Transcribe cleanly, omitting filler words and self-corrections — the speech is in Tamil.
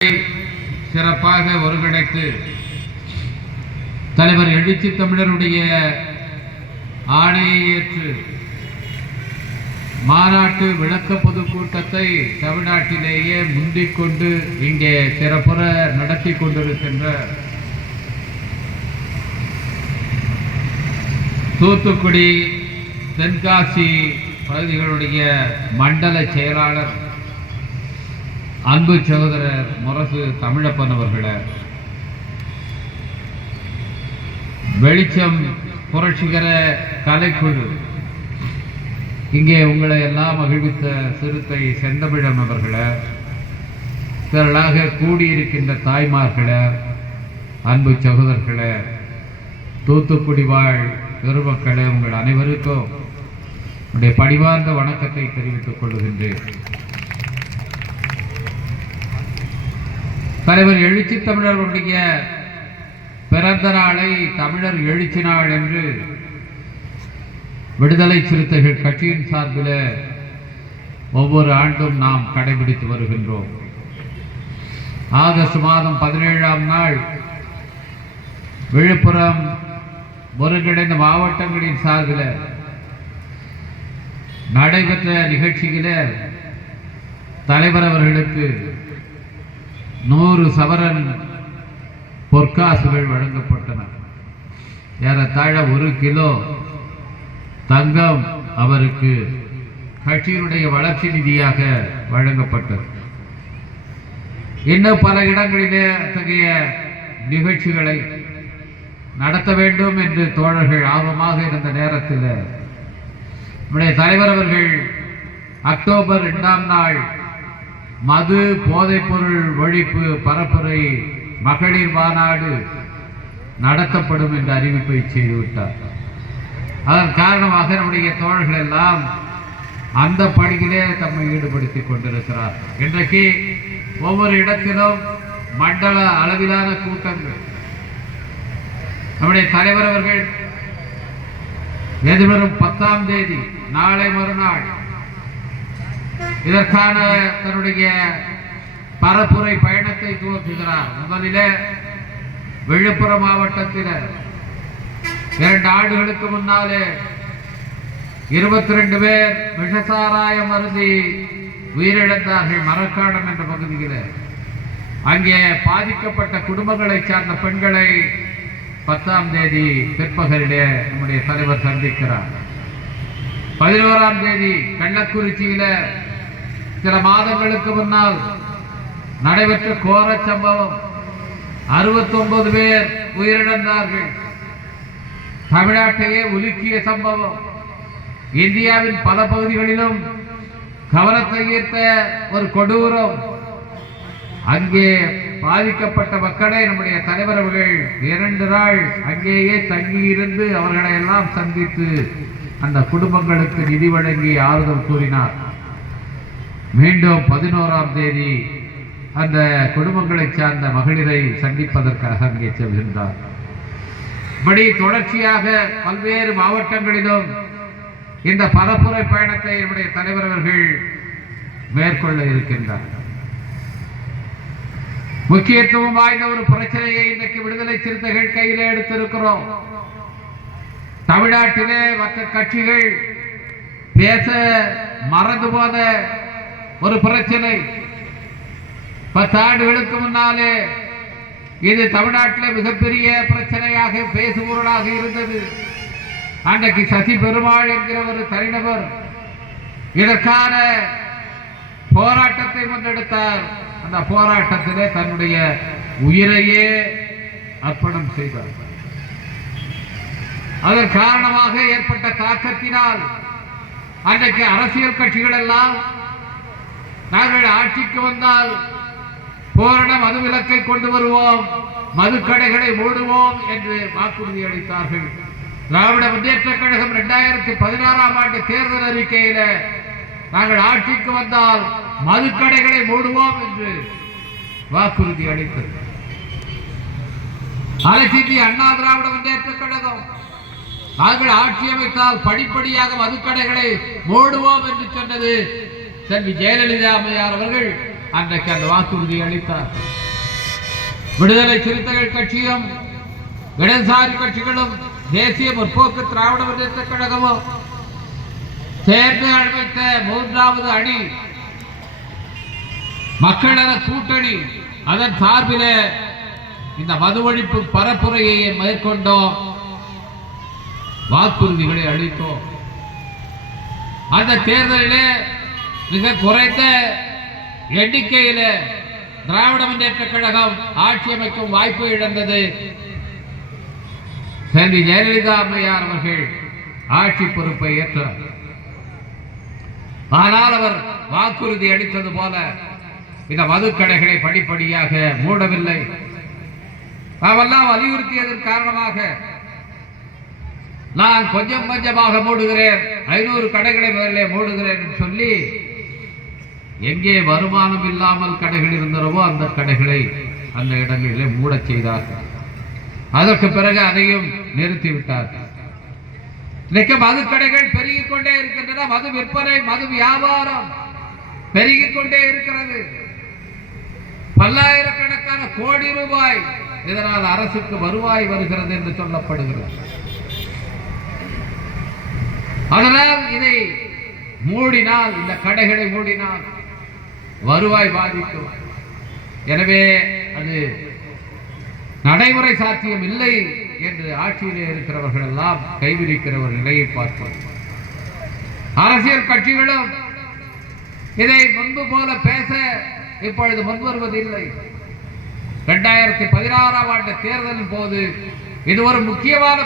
சிறப்பாக ஒருங்கிணைத்து தலைவர் எழுச்சி தமிழருடைய ஆணையை ஏற்று மாநாட்டு விளக்க பொதுக்கூட்டத்தை தமிழ்நாட்டிலேயே முந்திக்கொண்டு இங்கே சிறப்புற நடத்தி கொண்டிருக்கின்ற தூத்துக்குடி தென்காசி பகுதிகளுடைய மண்டல செயலாளர் அன்பு சகோதரர் முரசு தமிழப்பன் அவர்களே, வெளிச்சம் புரட்சிகர கலைக்குழு இங்கே உங்களை எல்லாம் மகிழ்வித்த சிறுத்தை செந்தமிழன் அவர்களே, திரளாக கூடியிருக்கின்ற தாய்மார்களே, அன்பு சகோதரர்களே, தூத்துக்குடி வாழ் பெருமக்களே, உங்கள் அனைவருக்கும் என்னுடைய பணிவார்ந்த வணக்கத்தை தெரிவித்துக் கொள்கின்றேன். தலைவர் எழுச்சி தமிழர்களுடைய பிறந்த நாளை தமிழர் எழுச்சி நாள் என்று விடுதலை சிறுத்தைகள் கட்சியின் சார்பில் ஒவ்வொரு ஆண்டும் நாம் கடைபிடித்து வருகின்றோம். ஆகஸ்ட் மாதம் 17ஆம் நாள் விழுப்புரம் ஒருங்கிணைந்த மாவட்டங்களின் சார்பில் நடைபெற்ற நிகழ்ச்சியில் தலைவர் அவர்களுக்கு 100 சவரன் பொற்காசுகள் வழங்கப்பட்டன. ஏறத்தாழ 1 கிலோ தங்கம் அவருக்கு கட்சியினுடைய வளர்ச்சி நிதியாக வழங்கப்பட்டது. இன்னும் பல இடங்களிலே அத்தகைய நிகழ்ச்சிகளை நடத்த வேண்டும் என்று தோழர்கள் ஆர்வமாக இருந்த நேரத்தில் நம்முடைய தலைவர் அவர்கள் அக்டோபர் 2ஆம் நாள் மது போதைப்பொருள் ஒழிப்பு பரப்புரை மகளிர் மாநாடு நடத்தப்படும் என்ற அறிவிப்பை செய்துவிட்டார். அதன் காரணமாக நம்முடைய தோழர்கள் எல்லாம் அந்த பணியிலே தம்மை ஈடுபடுத்திக் கொண்டிருக்கிறார். இன்றைக்கு ஒவ்வொரு இடத்திலும் மண்டல அளவிலான கூட்டங்கள். நம்முடைய தலைவர் அவர்கள் எதிர்வரும் 10ஆம் தேதி நாளை மறுநாள் இதற்கான தன்னுடைய பரப்புரை பயணத்தை துவக்குகிறார். முதலிலே விழுப்புரம் மாவட்டத்தில் 2 ஆண்டுகளுக்கு முன்னாலே 22 பேர் விஷசாராயம் அருந்தி உயிரிழந்தார்கள் மரக்காடம் என்ற பகுதியில். அங்கே பாதிக்கப்பட்ட குடும்பங்களை சார்ந்த பெண்களை 10ஆம் தேதி பிற்பகலிலே நம்முடைய தலைவர் சந்திக்கிறார். 11ஆம் தேதி கள்ளக்குறிச்சியில சில மாதங்களுக்கு முன்னால் நடைபெற்ற கோர சம்பவம், 69 பேர் உயிரிழந்தார்கள். தமிழ்நாட்டையே உலுக்கிய சம்பவம். இந்தியாவின் பல பகுதிகளிலும் கவனத்தை ஈர்த்த ஒரு கொடூரம். அங்கே பாதிக்கப்பட்ட மக்களை நம்முடைய தலைவர் அவர்கள் 2 நாள் அங்கேயே தங்கியிருந்து அவர்களை எல்லாம் சந்தித்து அந்த குடும்பங்களுக்கு நிதி வழங்கி ஆறுதல் கூறினார். மீண்டும் 11ஆம் தேதி அந்த குடும்பங்களை சார்ந்த மகளிரை சந்திப்பதற்காக அங்கே செல்கின்றார். இப்படி தொடர்ச்சியாக பல்வேறு மாவட்டங்களிலும் இந்த பரப்புரை பயணத்தை நம்முடைய தலைவர் அவர்கள் மேற்கொள்ள இருக்கின்றார். முக்கியத்துவம் வாய்ந்த ஒரு பிரச்சனையை இன்றைக்கு விடுதலை சிறுத்தைகள் கையிலே எடுத்திருக்கிறோம். தமிழ்நாட்டிலே மற்ற கட்சிகள் பேச மறந்து போன ஒரு பிரச்சனை. 10 ஆண்டுகளுக்கு முன்னாலே இது தமிழ்நாட்டில் மிகப்பெரிய பிரச்சனையாக பேசுபொருளாக இருந்தது. அன்றைக்கு சசி பெருமாள் என்கிற ஒரு தனிநபர் இதற்கான போராட்டத்தை முன்னெடுத்தார். அந்த போராட்டத்திலே தன்னுடைய உயிரையே அர்ப்பணம் செய்தார். அதன் காரணமாக ஏற்பட்ட தாக்கத்தினால் அன்றைக்கு அரசியல் கட்சிகள் எல்லாம் நாங்கள் ஆட்சிக்கு வந்தால் பூரண மதுவிலக்கை கொண்டு வருவோம், மதுக்கடைகளை மூடுவோம் என்று வாக்குறுதி அளித்தார்கள். திராவிட முன்னேற்ற கழகம் 2016ஆம் ஆண்டு தேர்தல் அறிக்கையில நாங்கள் ஆட்சிக்கு வந்தால் மதுக்கடைகளை மூடுவோம் என்று வாக்குறுதி அளித்தது. அனைத்து அண்ணா திராவிட முன்னேற்ற கழகம் நாங்கள் ஆட்சி அமைத்தால் படிப்படியாக மதுக்கடைகளை மூடுவோம் என்று சொன்னது செல்வி ஜெயலலிதா அம்மையார் அவர்கள் அன்றைக்கு அந்த வாக்குறுதி அளித்தார். விடுதலை சிறுத்தைகள் கட்சியும் இடதுசாரி கட்சிகளும் தேசிய முற்போக்கு திராவிட முன்னேற்ற கழகமும் சேர்ந்து அமைத்த மூன்றாவது அணி மக்கள கூட்டணி. அதன் சார்பில் இந்த மது ஒழிப்பு பரப்புரையை மேற்கொண்டோம், வாக்குறுதிகளை அளித்தோம். அந்த தேர்தலிலே மிக குறைந்த எண்ணிக்கையில் திராவிட முன்னேற்ற கழகம் ஆட்சி அமைக்கும் வாய்ப்பு இழந்தது. செல்வி ஜெயலலிதா அம்மையார் அவர்கள் ஆட்சி பொறுப்பை ஏற்றார். ஆனால் அவர் வாக்குறுதி அளித்தது போல இந்த மதுக்கடைகளை படிப்படியாக மூடவில்லை. நாமெல்லாம் வலியுறுத்தியதன் காரணமாக நான் கொஞ்சம் கொஞ்சமாக மூடுகிறேன், 500 கடைகளை முதல்ல மூடுகிறேன் சொல்லி எங்கே வருமானம் இல்லாமல் கடைகள் இருந்தனவோ அந்த கடைகளை அந்த இடங்களிலே மூடச் செய்தார்கள். அதற்கு பிறகு அதையும் நிறுத்திவிட்டார்கள். இன்னைக்கு மதுக்கடைகள் பெருகிக் கொண்டே இருக்கின்றன. மது விற்பனை, மது வியாபாரம் பெருகிக் கொண்டே இருக்கிறது. பல்லாயிரக்கணக்கான கோடி ரூபாய் இதனால் அரசுக்கு வருவாய் வருகிறது என்று சொல்லப்படுகிறது. அதனால் இதை மூடினால், இந்த கடைகளை மூடினால் வருவாய் பாதிக்கும். எனவே அது நடைமுறை சாத்தியம் இல்லை என்று ஆட்சியிலே இருக்கிறவர்கள் எல்லாம் கைவிரிக்கிற ஒரு நிலையை பார்ப்போம். அரசியல் கட்சிகளும் இதை முன்பு போல பேச இப்பொழுது முன்வருவதில்லை. 2016ஆம் ஆண்டு தேர்தலின் போது இது ஒரு முக்கியமான